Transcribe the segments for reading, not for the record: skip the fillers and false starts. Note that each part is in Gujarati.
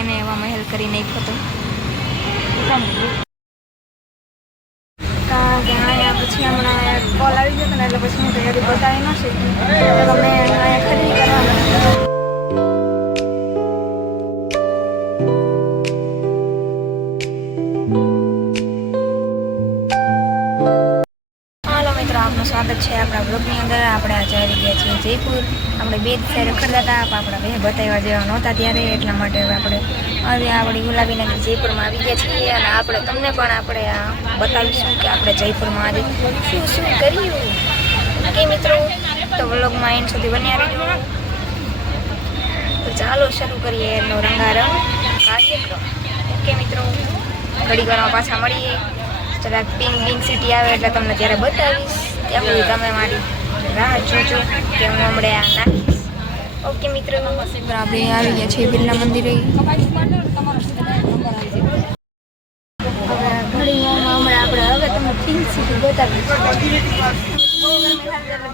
કેને એવા મહેલ કરી નાખ્યો હતો પછી હમણાં કોલ આવી ગયો ને એટલે પછી હું તૈયારી બતાવી ન શકી તો મેં અહીંયા ખરીદી કરવાના આપનું સ્વાગત છે આપણા બ્લોગની અંદર। આપણે આજે આવી ગયા છીએ જયપુર। આપણે બે દિવસે રખડતા હતા, આપણા બે બતાવ્યા જેવા નહોતા ત્યારે, એટલા માટે આપણે હવે આપણી ગુલાબીનગર જયપુરમાં આવી ગયા છીએ અને આપણે તમને પણ આપણે આ બતાવીશું કે આપણે જયપુરમાં આજે શું શું કર્યું કે મિત્રો। તો વ્લોગમાં એન્ડ સુધી બન્યા રહેજો। તો ચાલો શરૂ કરીએ એનો રંગારંગ કાર્યક્રમ। ઓકે મિત્રો, ઘડી વારમાં પાછા મળીએ। જરાક પિંક સિટી આવે એટલે તમને ત્યારે બતાવીશ, ત્યાં સુધી તમે મારી રાહ જોજો કે હું હમણાં આ નાખીશ। ઓકે મિત્રો, આપણે આવી ગયા છીએ બિરલા મંદિરે। ઘડીમાં હમણાં આપણે હવે તમને પિંક સિટી બતાવીશ।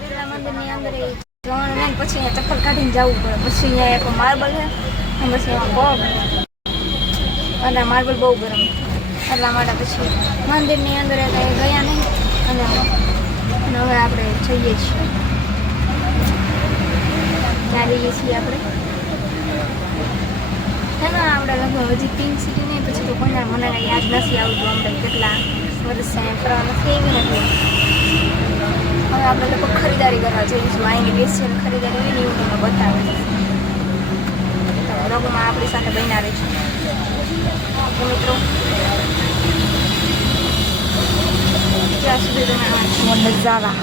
બિરલા મંદિરની અંદર જવાનું નહીં, પછી અહીંયા ચપ્પલ કાઢીને જવું પડે, પછી અહીંયા એક માર્બલ છે અને પછી એમાં પગ અને માર્બલ બહુ ગરમ, એટલા માટે પછી મંદિરની અંદર કંઈ ગયા નહીં અને હવે આપણે જઈએ છીએ। ત્યાં જઈએ છીએ આપણે છે ને, આપણે લગભગ હજી પિંક સિટી નહીં, પછી તો કોઈને મને યાદ નથી આવતું અમને કેટલા વર્ષ ફરવા નથી એવી નથી। હવે આપણે લગભગ ખરીદારી કરવા જઈશું, અહીંની સ્પેશિયલ ખરીદારી હોય ને એવું તમને બતાવે। લોકોમાં આપણી સાથે બન્યા રહીશું મિત્રો। ત્યાં સુધી તમે નજારા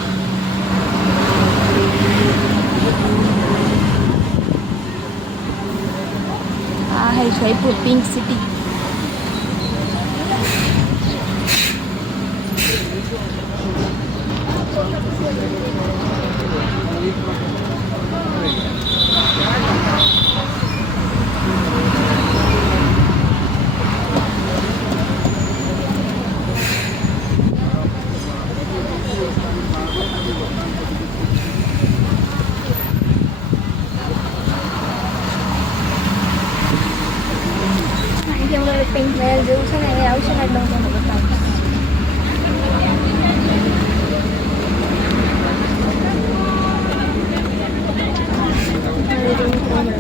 આ है जयपुर पिंक सिटी। પિંક મહેલ જેવું છે ને એ આવશે ને એટલે હું તમને બતાવીશ।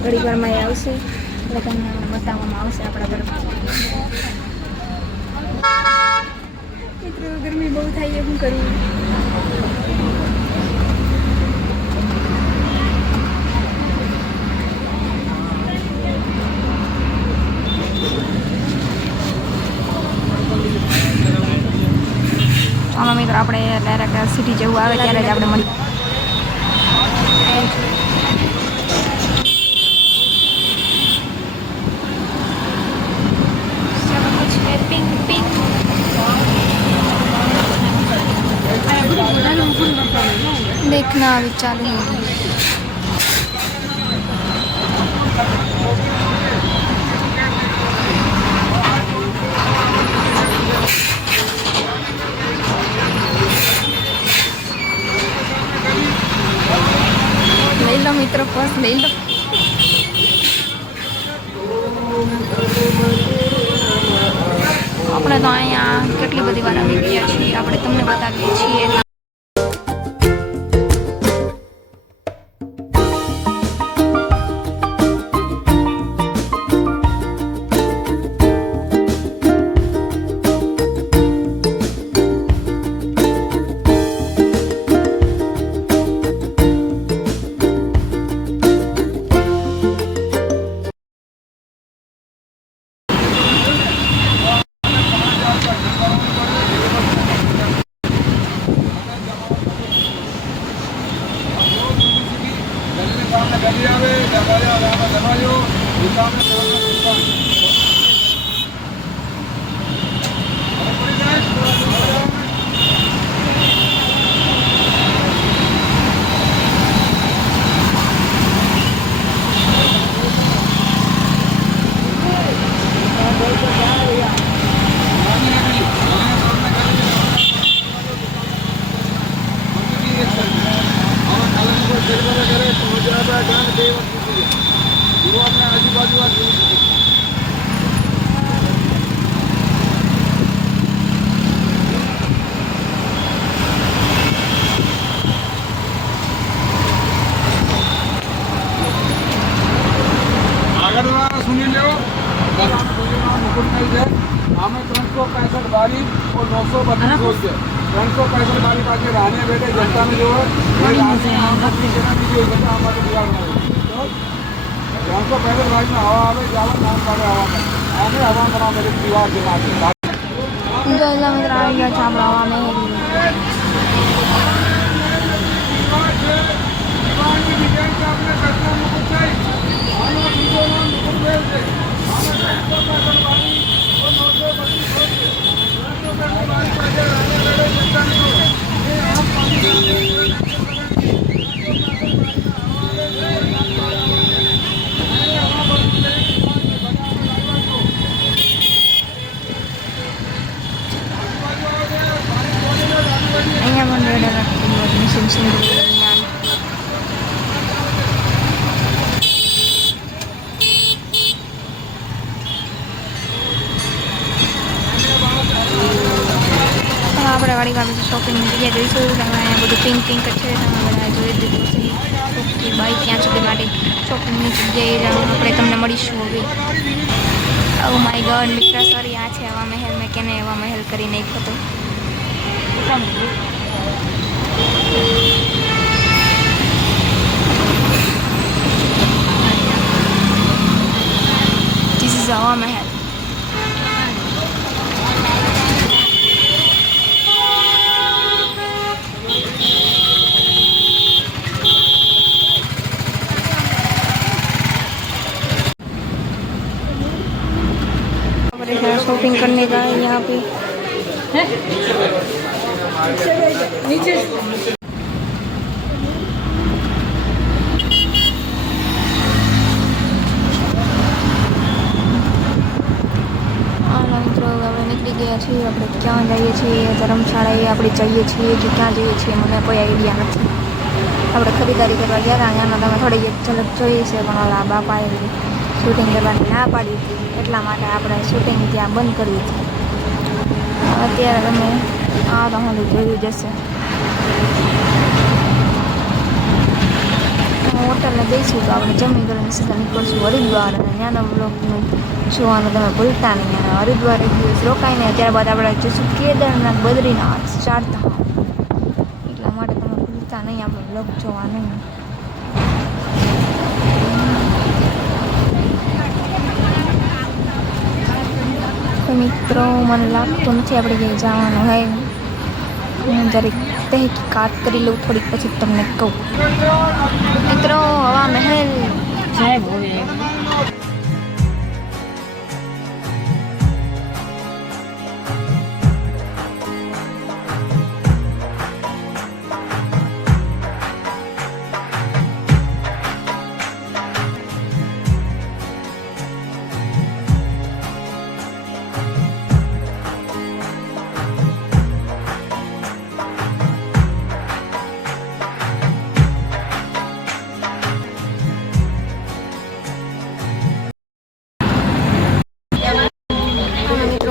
ઘડી વારમાં એ આવશે એટલે તમને બતાવવામાં આવશે આપણા તરફ। મિત્રો ગરમી બહુ થાય શું કરવું। ચાલો મિત્રો, આપણે ડાયરેક્ટ સિટી જેવું આવે ત્યારે જ આપણે મળીએ। देखना अभी चालू होगी। ले लो मित्रों, बस ले लो। આપણે તો અહીંયા કેટલી બધી વાર આવી ગયા છીએ, આપણે તમને બતાવીએ છીએ। આજુબાજુ आमें 365 बारी और 932 रोज है 365 बारी पाके रहने बैठे जनता में जो है 365 बारी में हवा आवे जावा नाम पावे हवा में आगे हवा बना मेरे दीवार दिमाग में जो मित्र આવી ગયા છે આપણા હવા મહેલ અહીંયા પણ રેડ એલર્ટ મિશન સિંધુ આપણે વાળી પાસે શોપિંગની જગ્યા જોઈશું તમે અહીંયા બધું પિંક પિંક જ છે તમે બધા જોઈ દીધું છે ઓકે બાય ત્યાં સુધી માટે શોપિંગની જગ્યાએ આપણે તમને મળીશું હવે ઓ માય ગોડ મિત્ર સોરી આ છે હવા મહેલ મેં કેને હવા મહેલ કરી નાખ્યો હતો This is Hava Mahal. Shopping करने का है यहाँ पे नीचे મિત્રો આપણે નીકળી ગયા છીએ આપણે ક્યાં જઈએ છીએ ધર્મશાળાએ આપણે જઈએ છીએ કે ક્યાં જઈએ છીએ મને કોઈ આઈડિયા નથી આપણે ખરીદારી કરવા ગયા હતા અહીંયાનો તમે થોડી ઝલક જોઈ છે પણ ઓલા બાપાએ શૂટિંગ કરવાની ના પાડી હતી એટલા માટે આપણે શૂટિંગ ત્યાં બંધ કરી હતી અત્યારે તમે આ તમારું જોયું જશે હોટલને જઈશું તો આપણે જમી કરીને સીધા નીકળશું હરિદ્વાર અને ત્યાંના બ્લોગનું જોવાનું તમે ભૂલતા નહીં અને હરિદ્વાર એક દિવસ રોકાઈને ત્યારબાદ આપણે જઈશું કેદારનાથ બદ્રીનાથ ચારધામ એટલા માટે તમે ભૂલતા નહીં આપણે બ્લોગ જોવાનું મિત્રો મને લાગતું નથી આપણે ક્યાંય જવાનું હોય હું જરીક તહેકીકાત કરી લઉં થોડીક પછી તમને કહું મિત્રો હવા મહેલ સાહેબ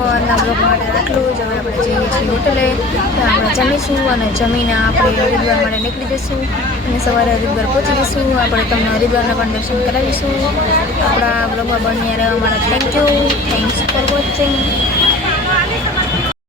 બ્લોગ માટે આટલું જ હવે આપણે જઈએ છીએ હોટલે આપણે જમીશું અને જમીને આપણે હરિદ્વાર માટે નીકળી જઈશું અને સવારે હરિદ્વાર પહોંચી જઈશું આપણે તમને હરિદ્વારના પણ દર્શન કરાવીશું આપણા બ્લોગમાં બન્યા રહેવા માટે thank you thanks for watching